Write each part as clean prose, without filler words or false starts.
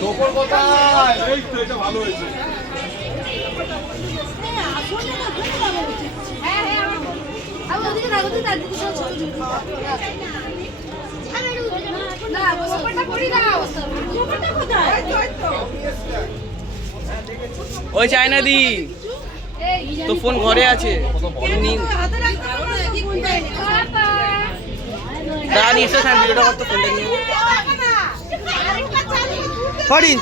তোপর কোথায়? এই তো এটা ভালো হয়েছে। ওই চায়না দি তো ফোন ঘরে আছে দাঁড়া নিয়ে এসে ভিডিওটা করতে ফোনটা নিয়ে হরি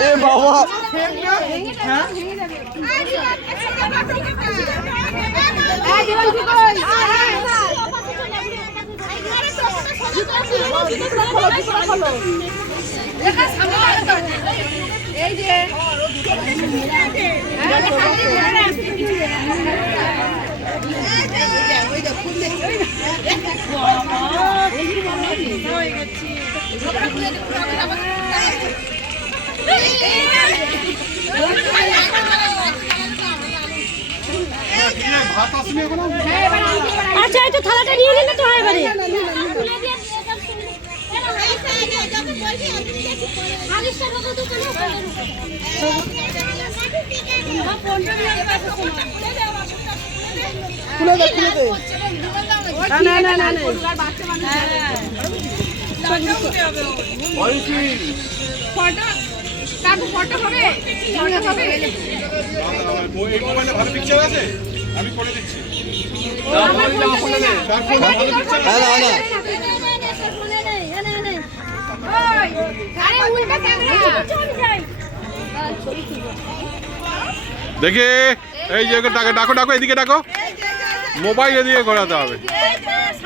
এ বাবা এই যে আচ্ছা একটু থালাটা নিয়ে নিলে তো হয় এবারে খুলে দে না না না না ভালো পিকচার আছে, আমি করে দিচ্ছি। দেখে এই যে ডাকো ডাকো, এদিকে ডাকো, মোবাইল এদিকে ঘোরাতে হবে।